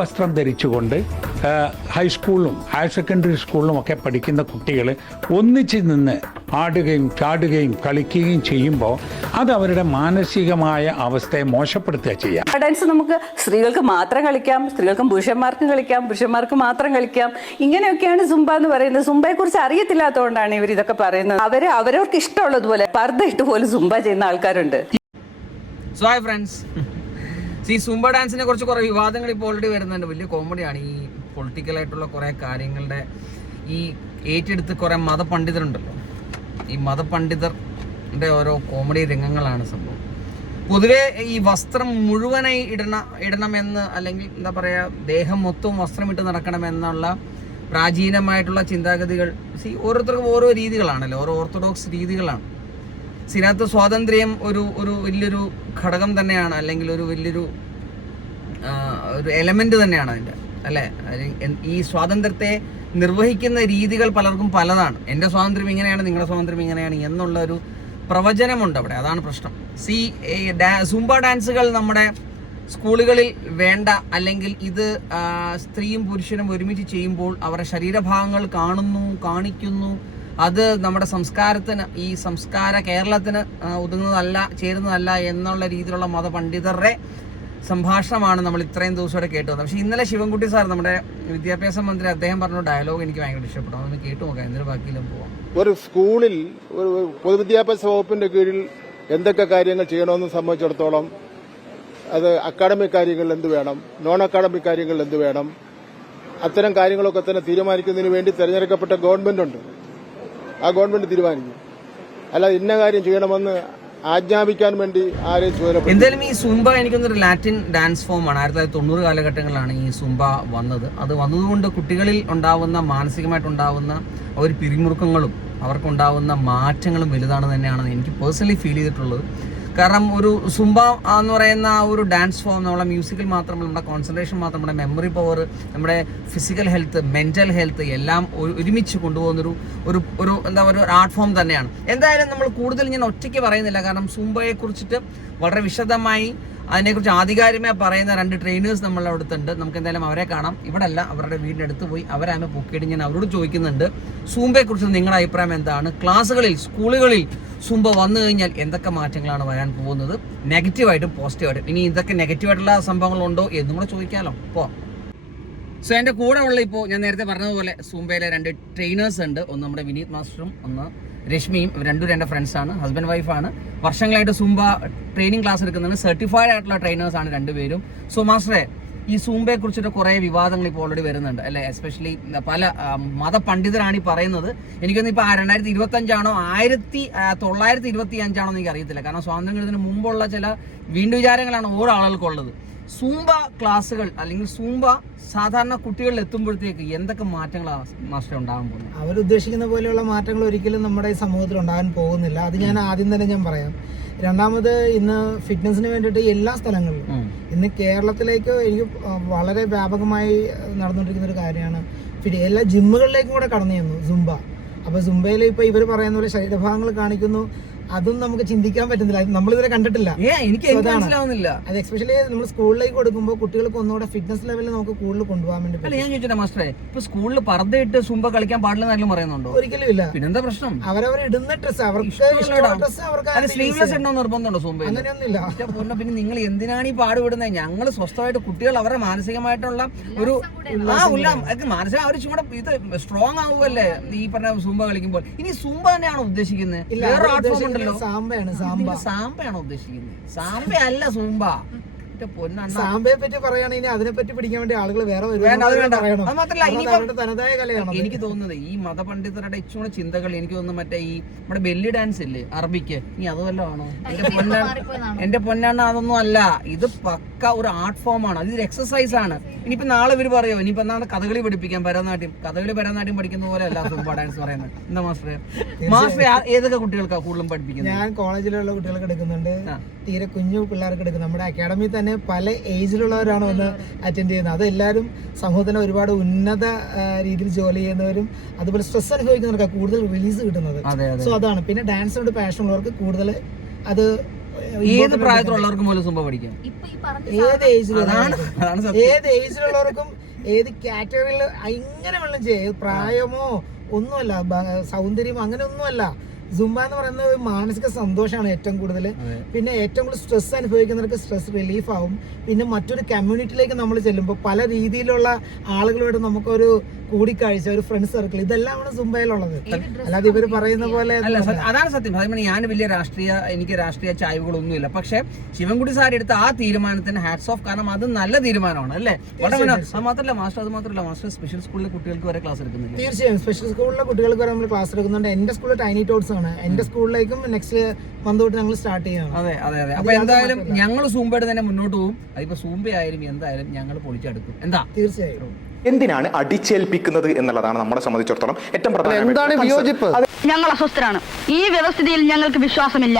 വസ്ത്രം ധരിച്ചുകൊണ്ട് ഹൈസ്കൂളിലും higher secondary സ്കൂളിലും ഒക്കെ പഠിക്കുന്ന കുട്ടികൾ ഒന്നിച്ച് നിന്ന് ആടുകയും ചാടുകയും കളിക്കുകയും ചെയ്യുമ്പോൾ അത് അവരുടെ മാനസികമായ അവസ്ഥയെ മോശപ്പെടുത്തുക ചെയ്യാം. ഡാൻസ് നമുക്ക് സ്ത്രീകൾക്ക് മാത്രം കളിക്കാം, സ്ത്രീകൾക്കും പുരുഷന്മാർക്കും കളിക്കാം, പുരുഷന്മാർക്ക് മാത്രം കളിക്കാം. ഇങ്ങനെയൊക്കെയാണ് സുംബ എന്ന് പറയുന്നത്. സുംബയെ കുറിച്ച് അറിയത്തില്ലാത്തതുകൊണ്ടാണ് ഇവർ ഇതൊക്കെ പറയുന്നത്. അവരവർക്ക് ഇഷ്ടമുള്ളതുപോലെ പർദ്ദ ഇട്ട് പോലും സുംബ ചെയ്യുന്ന ആൾക്കാരുണ്ട്. സോ ഹായ് ഫ്രണ്ട്സ്, ഈ സുംബ ഡാൻസിനെ കുറിച്ച് കുറേ വിവാദങ്ങൾ ഇപ്പോൾ ഓൾറെഡി വരുന്നുണ്ട്. വലിയ കോമഡിയാണ് ഈ പൊളിറ്റിക്കലായിട്ടുള്ള കുറേ കാര്യങ്ങളുടെ ഈ ഏറ്റെടുത്ത് കുറേ മതപണ്ഡിതരുണ്ടല്ലോ, ഈ മതപണ്ഡിതരുടെ ഓരോ കോമഡി രംഗങ്ങളാണ് സംഭവം. പൊതുവേ ഈ വസ്ത്രം മുഴുവനായി ഇടണമെന്ന്, അല്ലെങ്കിൽ എന്താ പറയുക, ദേഹം മൊത്തം വസ്ത്രമിട്ട് നടക്കണമെന്നുള്ള പ്രാചീനമായിട്ടുള്ള ചിന്താഗതികൾ ഓരോരുത്തർക്കും ഓരോ രീതികളാണല്ലോ, ഓരോ ഓർത്തഡോക്സ് രീതികളാണ്. ഇതിനകത്ത് സ്വാതന്ത്ര്യം ഒരു വലിയൊരു ഘടകം തന്നെയാണ്, അല്ലെങ്കിൽ ഒരു വലിയൊരു എലമെന്റ് തന്നെയാണ് അതിൻ്റെ, അല്ലേ? ഈ സ്വാതന്ത്ര്യത്തെ നിർവഹിക്കുന്ന രീതികൾ പലർക്കും പലതാണ്. എൻ്റെ സ്വാതന്ത്ര്യം ഇങ്ങനെയാണ്, നിങ്ങളുടെ സ്വാതന്ത്ര്യം ഇങ്ങനെയാണ് എന്നുള്ള ഒരു പ്രവചനമുണ്ട് അവിടെ. അതാണ് പ്രശ്നം. സുംബ ഡാൻസുകൾ നമ്മുടെ സ്കൂളുകളിൽ വേണ്ട, അല്ലെങ്കിൽ ഇത് സ്ത്രീയും പുരുഷനും ഒരുമിച്ച് ചെയ്യുമ്പോൾ അവരുടെ ശരീരഭാഗങ്ങൾ കാണിക്കുന്നു, അത് നമ്മുടെ സംസ്കാരത്തിന്, ഈ സംസ്കാര കേരളത്തിന് ഒതുങ്ങുന്നതല്ല, ചേരുന്നതല്ല എന്നുള്ള രീതിയിലുള്ള മതപണ്ഡിതരുടെ സംഭാഷണമാണ് നമ്മൾ ഇത്രയും ദിവസമായിട്ട് കേട്ടു വന്നത്. പക്ഷേ ഇന്നലെ ശിവൻകുട്ടി സാർ, നമ്മുടെ വിദ്യാഭ്യാസ മന്ത്രി, അദ്ദേഹം പറഞ്ഞ ഡയലോഗ് എനിക്ക് ഭയങ്കര ഇഷ്ടപ്പെട്ടു. അതൊന്ന് കേട്ടു നോക്കാം, എന്നിട്ട് ബാക്കിയിലും പോവാം. ഒരു സ്കൂളിൽ ഒരു പൊതുവിദ്യാഭ്യാസ വകുപ്പിന്റെ കീഴിൽ എന്തൊക്കെ കാര്യങ്ങൾ ചെയ്യണമെന്ന് സംബന്ധിച്ചിടത്തോളം അത് അക്കാഡമിക് കാര്യങ്ങളിൽ എന്ത് വേണം, നോൺ അക്കാഡമിക് കാര്യങ്ങളിൽ എന്ത് വേണം, അത്തരം കാര്യങ്ങളൊക്കെ തന്നെ തീരുമാനിക്കുന്നതിന് വേണ്ടി തെരഞ്ഞെടുക്കപ്പെട്ട ഗവൺമെന്റ് ഉണ്ട്. ആ ഗവൺമെന്റ് തീരുമാനിക്കും. അല്ലാതെ ഇന്ന കാര്യം ചെയ്യണമെന്ന് ആജ്ഞാപിക്കാൻ വേണ്ടി ആരെയും ചുമതലപ്പെടുത്തും. എന്തായാലും ഈ സുംബ എനിക്കൊന്നൊരു ലാറ്റിൻ ഡാൻസ് ഫോമാണ്. 1990 കാലഘട്ടങ്ങളിലാണ് ഈ സുംബ വന്നത്. അത് വന്നതുകൊണ്ട് കുട്ടികളിൽ ഉണ്ടാവുന്ന, മാനസികമായിട്ടുണ്ടാവുന്ന ഒരു പിരിമുറുക്കങ്ങളും അവർക്കുണ്ടാവുന്ന മാറ്റങ്ങളും വലുതാണ് തന്നെയാണ് എനിക്ക് പേഴ്സണലി ഫീൽ ചെയ്തിട്ടുള്ളത്. കാരണം ഒരു സുംബ എന്ന് പറയുന്ന ആ ഒരു ഡാൻസ് ഫോം നമ്മളെ മ്യൂസിക്കിൽ മാത്രമല്ല, നമ്മുടെ കോൺസെൻട്രേഷൻ മാത്രം, നമ്മുടെ മെമ്മറി പവർ, നമ്മുടെ ഫിസിക്കൽ ഹെൽത്ത്, മെന്റൽ ഹെൽത്ത് എല്ലാം ഒരുമിച്ച് കൊണ്ടുപോകുന്നൊരു ഒരു എന്താ പറയുക, ഒരു ആർട്ട് ഫോം തന്നെയാണ്. എന്തായാലും നമ്മൾ കൂടുതൽ ഞാൻ ഒറ്റയ്ക്ക് പറയുന്നില്ല, കാരണം സുംബയെ കുറിച്ചിട്ട് വളരെ വിശദമായി അതിനെക്കുറിച്ച് ആധികാരികമായി പറയുന്ന 2 ട്രെയിനേഴ്സ് നമ്മളെ അടുത്തുണ്ട്. നമുക്ക് എന്തായാലും അവരെ കാണാം. ഇവിടെ അല്ല, അവരുടെ വീടിൻ്റെ അടുത്ത് പോയി അവരാണ് പൊക്കിയിട്ട് ഞാൻ അവരോട് ചോദിക്കുന്നുണ്ട്, സുംബയെക്കുറിച്ച് നിങ്ങളുടെ അഭിപ്രായം എന്താണ്? ക്ലാസ്സുകളിൽ, സ്കൂളുകളിൽ സുംബ വന്നു കഴിഞ്ഞാൽ എന്തൊക്കെ മാറ്റങ്ങളാണ് വരാൻ പോകുന്നത്, നെഗറ്റീവായിട്ടും പോസിറ്റീവായിട്ടും. ഇനി ഇതൊക്കെ നെഗറ്റീവായിട്ടുള്ള സംഭവങ്ങളുണ്ടോ എന്നും കൂടെ ചോദിക്കാമല്ലോ. ഇപ്പോൾ സോ എൻ്റെ കൂടെ ഉള്ള, ഇപ്പോൾ ഞാൻ നേരത്തെ പറഞ്ഞതുപോലെ സുംബയിലെ 2 ട്രെയിനേഴ്സ് ഉണ്ട്. ഒന്ന് നമ്മുടെ വിനീത് മാസ്റ്ററും ഒന്ന് രശ്മിയും. രണ്ടും എൻ്റെ ഫ്രണ്ട്സാണ്, ഹസ്ബൻഡ് വൈഫാണ്. വർഷങ്ങളായിട്ട് സുംബ ട്രെയിനിങ് ക്ലാസ് എടുക്കുന്നതാണ്. സർട്ടിഫൈഡ് ആയിട്ടുള്ള ട്രെയിനേഴ്സാണ് രണ്ടുപേരും. സോ മാസ്റ്ററെ, ഈ സുംബയെ കുറിച്ചിട്ട് കുറേ വിവാദങ്ങൾ ഇപ്പോൾ ഓൾറെഡി വരുന്നുണ്ട്, അല്ലേ? എസ്പെഷ്യലി പല മതപണ്ഡിതരാണ് ഈ പറയുന്നത്. എനിക്കൊന്നും ഇപ്പോൾ 2025 1925 എനിക്ക് അറിയത്തില്ല. കാരണം സ്വാതന്ത്ര്യത്തിന് മുമ്പുള്ള ചില വീണ്ടുവിചാരങ്ങളാണ് ഓരോ ആളുകൾക്കുള്ളത്. സൂംബ ക്ലാസ്സുകൾ, അല്ലെങ്കിൽ സൂംബ സാധാരണ കുട്ടികളിൽ എത്തുമ്പോഴത്തേക്ക് എന്തൊക്കെ മാറ്റങ്ങളാണ് മാസ്റ്റർ ഉണ്ടാകാൻ പോകുന്നത്? അവരുദ്ദേശിക്കുന്ന പോലെയുള്ള മാറ്റങ്ങൾ ഒരിക്കലും നമ്മുടെ ഈ സമൂഹത്തിൽ ഉണ്ടാകാൻ പോകുന്നില്ല. അത് ഞാൻ ആദ്യം തന്നെ ഞാൻ പറയാം. രണ്ടാമത്, ഇന്ന് ഫിറ്റ്നസിന് വേണ്ടിയിട്ട് എല്ലാ സ്ഥലങ്ങളിലും, ഇന്ന് കേരളത്തിലേക്ക് എനിക്ക് വളരെ വ്യാപകമായി നടന്നുകൊണ്ടിരിക്കുന്ന ഒരു കാര്യമാണ് എല്ലാ ജിമ്മുകളിലേക്കും കൂടെ കടന്നു ചെന്നു സുംബ. അപ്പോൾ സുംബയിൽ ഇപ്പോൾ ഇവർ പറയുന്ന പോലെ ശരീരഭാഗങ്ങൾ കാണിക്കുന്നു, അതും നമുക്ക് ചിന്തിക്കാൻ പറ്റുന്നില്ല. നമ്മളിതുവരെ കണ്ടിട്ടില്ല. അത് എസ്പെഷ്യലി നമ്മൾ സ്കൂളിലേക്ക് കൊടുക്കുമ്പോൾ കുട്ടികൾക്ക് ഒന്നുകൂടെ ഫിറ്റ്നസ് ലെവലിൽ നമുക്ക് കൂടുതൽ കൊണ്ടുപോകാൻ വേണ്ടി. ഞാൻ ചോദിച്ചിട്ട് മാസ്റ്ററെ, ഇപ്പൊ സ്കൂളിൽ പർദ്ദയിട്ട് സുംബ കളിക്കാൻ പാടില്ലെന്നാലും പറയുന്നുണ്ടോ? ഒരിക്കലും ഇല്ല. പിന്നെന്താ പ്രശ്നം? അവരവർ ഇടുന്ന ഡ്രസ്സ് സ്ലീവ്ലെസ് ഇടണമെന്ന് നിർബന്ധമുണ്ടോ സുംബ? അങ്ങനെയൊന്നുമില്ല. പിന്നെ നിങ്ങൾ എന്തിനാണ് ഈ പാടുപെടുന്നത്? ഞങ്ങൾ സ്വസ്ഥമായിട്ട് കുട്ടികൾ അവരുടെ മാനസികമായിട്ടുള്ള ഒരു മാനസിക അവർ ചുമ്മാ ഇത് സ്ട്രോങ് ആവുമല്ലേ ഈ പറഞ്ഞ സുംബ കളിക്കുമ്പോൾ. ഇനി സുംബ തന്നെയാണോ ഉദ്ദേശിക്കുന്നത്? വേറെ ആർട്ട് ഫോം ഉണ്ടല്ലോ, സാമ്പയാണോ ഉദ്ദേശിക്കുന്നത്? സാമ്പ അല്ല സുംബ. സാമ്പയെ പറ്റി പറയുകയാണെങ്കിൽ അതിനെ പറ്റി പിടിക്കാൻ വേണ്ടി ആളുകൾ വേറെ തനതായ കലയാണ്. എനിക്ക് തോന്നുന്നത് ഈ മതപണ്ഡിതരുടെ ഇച്ചിരി ചിന്തകൾ, എനിക്ക് തോന്നുന്നു മറ്റേ ഈ നമ്മുടെ ബെല്ലി ഡാൻസ് ഇല്ലേ അറബിക്ക്, ഇനി അത് വല്ലതും ആണോ? എന്റെ പൊന്നാണ്, അതൊന്നും അല്ല. ഇത് പക്ക ഒരു ആർട്ട് ഫോം ആണ്, അതൊരു എക്സസൈസ് ആണ്. ഇനിയിപ്പോ നാളെ ഇവർ പറയോ, ഇനിയിപ്പോ നാളെ കഥകളി പഠിപ്പിക്കാം, ഭരതനാട്യം പഠിക്കുന്ന പോലെ അല്ല സുംബ ഡാൻസ് പറയുന്നത്. എന്താ മാസ്റ്റർ ഏതൊക്കെ കുട്ടികൾക്കാണ് കൂടുതലും പഠിപ്പിക്കുന്നത്? ഞാൻ കോളേജിലുള്ള കുട്ടികൾക്ക് എടുക്കുന്നുണ്ട്, തീരെ കുഞ്ഞു പിള്ളേർക്ക് എടുക്കുന്നത്. നമ്മുടെ അക്കാഡമി തന്നെ പല ഏജിലുള്ളവരാണ് വന്ന് അറ്റൻഡ് ചെയ്യുന്നത്. അതെല്ലാവരും സമൂഹത്തിന് ഒരുപാട് ഉന്നത രീതിയിൽ ജോലി ചെയ്യുന്നവരും അതുപോലെ സ്ട്രെസ് അനുഭവിക്കുന്നവർക്ക് കൂടുതൽ റിലീസ് കിട്ടുന്നത്. സോ അതാണ്. പിന്നെ ഡാൻസിനോട് പാഷൻ ഉള്ളവർക്ക് കൂടുതൽ അത് ഏത് പ്രായത്തിലുള്ളവർക്കും പോലും സുംബ പഠിക്കാം. ഏത് അതാണ് സത്യം. ഏത് ഏജിലുള്ളവർക്കും ഏത് കാറ്റഗറിയിൽ ഇങ്ങനെ വെള്ളം ചെയ്യും. പ്രായമോ ഒന്നുമല്ല, സൗന്ദര്യമോ അങ്ങനെ ഒന്നുമല്ല. സുംബ എന്ന് പറയുന്നത് മാനസിക സന്തോഷമാണ് ഏറ്റവും കൂടുതൽ. പിന്നെ ഏറ്റവും കൂടുതൽ സ്ട്രെസ് അനുഭവിക്കുന്നവർക്ക് സ്ട്രെസ് റിലീഫ് ആവും. പിന്നെ മറ്റൊരു കമ്മ്യൂണിറ്റിയിലേക്ക് നമ്മൾ ചെല്ലുമ്പോൾ പല രീതിയിലുള്ള ആളുകളുമായിട്ട് നമുക്കൊരു കൂടിക്കാഴ്ച, ഒരു ഫ്രണ്ട് സർക്കിൾ, ഇതെല്ലാമാണ് സുംബയിലുള്ളത്. അല്ലാതെ ഇവർ പറയുന്ന പോലെ അല്ല. അതാണ് സത്യം. അതേപോലെ ഞാൻ വലിയ എനിക്ക് രാഷ്ട്രീയ ചായ്വുകളൊന്നുമില്ല. പക്ഷെ ശിവൻകുട്ടി സാർ എടുത്ത ആ തീരുമാനത്തിന് ഹാറ്റ്സ് ഓഫ്. കാരണം അത് നല്ല തീരുമാനമാണ് അല്ലേ? അത് മാത്രമല്ല മാസ്റ്റർ സ്പെഷ്യൽ സ്കൂളിലെ കുട്ടികൾക്ക് വരെ ക്ലാസ് എടുക്കുന്നില്ല. തീർച്ചയായും സ്പെഷ്യൽ സ്കൂളിലെ കുട്ടികൾക്ക് വരെ നമ്മൾ ക്ലാസ് എടുക്കുന്നുണ്ട്. എന്റെ സ്കൂളിൽ ടൈനി ടോട്ട്സ് ആണ്. എന്റെ സ്കൂളിലേക്കും നെക്സ്റ്റ് മന്ത് തൊട്ട് ഞങ്ങൾ സ്റ്റാർട്ട് ചെയ്യണം. അതെ. അപ്പൊ എന്തായാലും ഞങ്ങൾ സൂംബയുടെ തന്നെ മുന്നോട്ട് പോകും. അതിപ്പോ സൂംബ ആയാലും എന്തായാലും ഞങ്ങൾ പൊളിച്ചെടുക്കും. എന്താ? തീർച്ചയായും. എന്തിനാണ് അടിച്ചേൽപ്പിക്കുന്നത് എന്നുള്ളതാണ് നമ്മളെ സംബന്ധിച്ചിടത്തോളം ഏറ്റവും പ്രധാനം. എന്താണ് വിയോജിപ്പ്? ഞങ്ങൾ അസ്വസ്ഥരാണ്. ഈ വ്യവസ്ഥിതിയിൽ ഞങ്ങൾക്ക് വിശ്വാസമില്ല.